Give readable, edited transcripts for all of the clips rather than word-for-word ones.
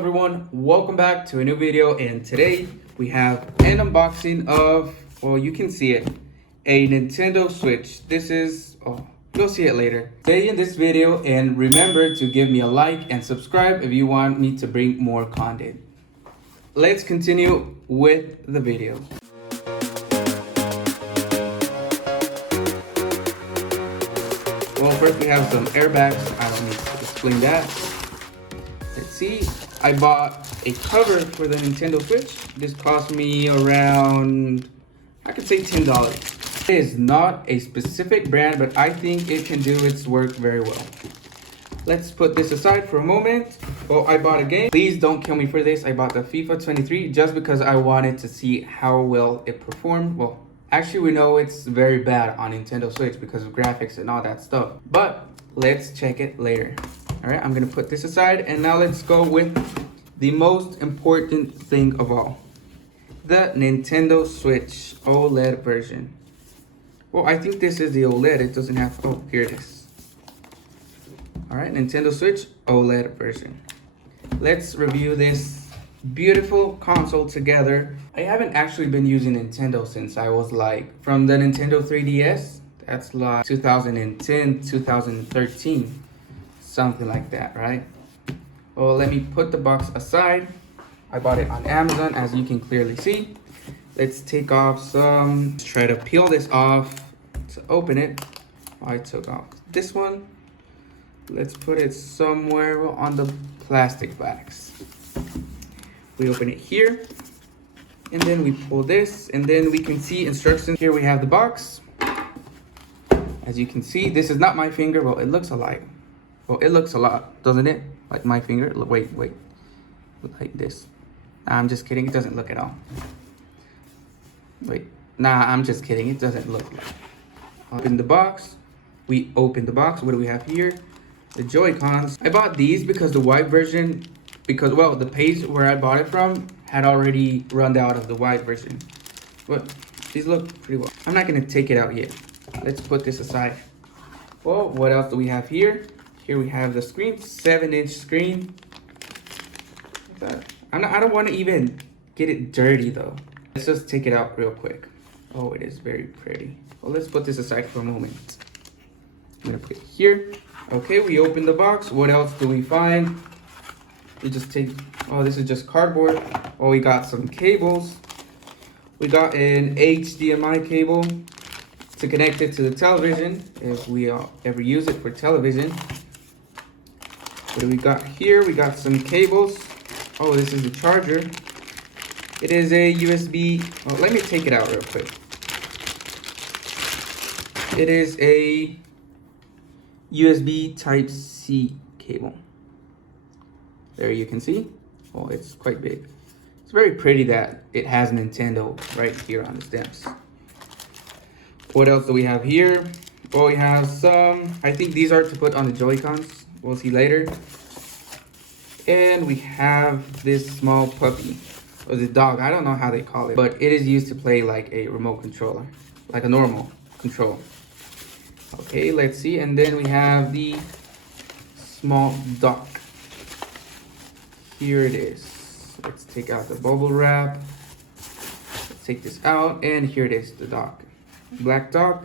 everyone, welcome back to a new video, and today we have an unboxing of, well, you can see it, a Nintendo Switch. You'll see it later. Stay in this video and remember to give me a like and subscribe if you want me to bring more content. Let's continue with the video. Well, first we have some airbags. I don't need to explain that. Let's see. I bought a cover for the Nintendo Switch. This cost me around, I could say $10. It is not a specific brand, but I think it can do its work very well. Let's put this aside for a moment. Well, I bought a game. Please don't kill me for this. I bought the FIFA 23 just because I wanted to see how well it performed. Well, actually we know it's very bad on Nintendo Switch because of graphics and all that stuff. But let's check it later. All right, I'm gonna put this aside and now let's go with the most important thing of all. The Nintendo Switch OLED version. Well, I think this is the OLED. It doesn't have, oh, here it is. All right, Nintendo Switch OLED version. Let's review this beautiful console together. I haven't actually been using Nintendo since I was like, from the Nintendo 3DS, that's like 2010, 2013. Something like that, right? Well, let me put the box aside. I bought it on Amazon, as you can clearly see. Let's take off some, let's try to peel this off to open it. I took off this one. Let's put it somewhere on the plastic bags. We open it here, and then we pull this, and then we can see instructions. Here we have the box. As you can see, this is not my finger. Well, it looks alike. Well, it looks a lot, doesn't it? Like my finger. Wait. Like this. Nah, I'm just kidding. It doesn't look at all. Wait. Nah, I'm just kidding. It doesn't look like. Open the box. We open the box. What do we have here? The Joy-Cons. I bought these because the white version, well, the page where I bought it from had already run out of the white version. But these look pretty well. I'm not going to take it out yet. Let's put this aside. Well, what else do we have here? Here we have the screen, 7-inch screen. I don't want to even get it dirty though. Let's just take it out real quick. Oh, it is very pretty. Well, let's put this aside for a moment. I'm gonna put it here. Okay, we open the box. What else do we find? We just take, oh, this is just cardboard. Oh, we got some cables. We got an HDMI cable to connect it to the television if we ever use it for television. What do we got here? We got some cables. Oh, this is the charger. It is a USB. Oh, let me take it out real quick. It is a USB Type-C cable. There you can see. Oh, it's quite big. It's very pretty that it has Nintendo right here on the stems. What else do we have here? Oh, we have some, I think these are to put on the Joy-Cons. We'll see later. And we have this small puppy, or the dog, I don't know how they call it, but it is used to play like a remote controller, like a normal control. Okay, let's see. And then we have the small dock. Here it is. Let's take out the bubble wrap. Let's take this out, and here it is, the dock. Black dock.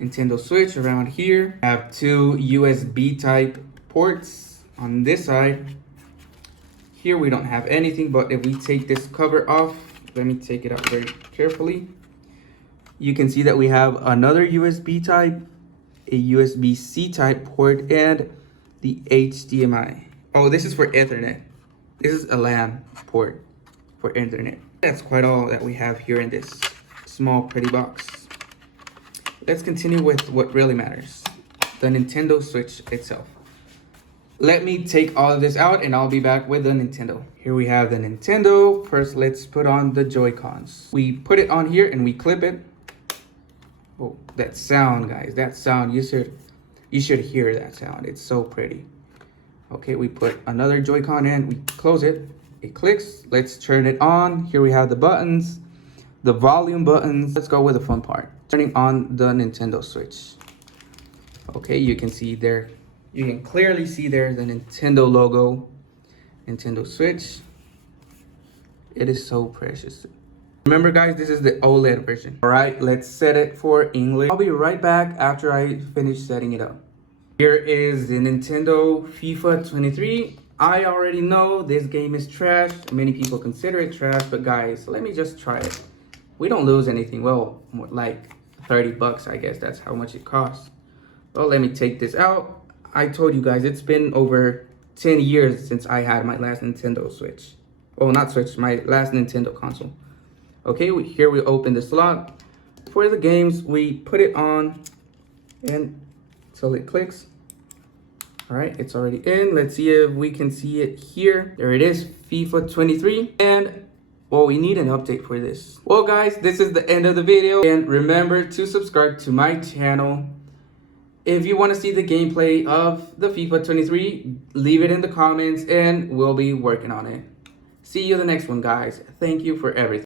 Nintendo Switch around here. I have two USB type ports on this side. Here we don't have anything, but if we take this cover off, let me take it out very carefully. You can see that we have another USB type, a USB-C type port, and the HDMI. Oh, this is for Ethernet. This is a LAN port for Internet. That's quite all that we have here in this small pretty box. Let's continue with what really matters, the Nintendo Switch itself. Let me take all of this out and I'll be back with the Nintendo. Here we have the Nintendo. First, let's put on the Joy-Cons. We put it on here and we clip it. Oh, that sound, guys, that sound, you should hear that sound. It's so pretty. Okay, we put another Joy-Con in, we close it. It clicks. Let's turn it on. Here we have the buttons, the volume buttons. Let's go with the fun part. Turning on the Nintendo Switch. Okay, you can see there, you can clearly see there the Nintendo logo. Nintendo Switch. It is so precious. Remember guys, this is the OLED version. All right, let's set it for English. I'll be right back after I finish setting it up. Here is the Nintendo FIFA 23. I already know this game is trash. Many people consider it trash, but guys, let me just try it. We don't lose anything. Well, like 30 bucks, I guess that's how much it costs. Well, let me take this out. I told you guys, it's been over 10 years since I had my last Nintendo Switch. Oh, not Switch, my last Nintendo console. Okay, here we open the slot. For the games, we put it on and till it clicks. All right, it's already in. Let's see if we can see it here. There it is, FIFA 23. And, well, we need an update for this. Well, guys, this is the end of the video. And remember to subscribe to my channel. If you want to see the gameplay of the FIFA 23, leave it in the comments and we'll be working on it. See you in the next one, guys. Thank you for everything.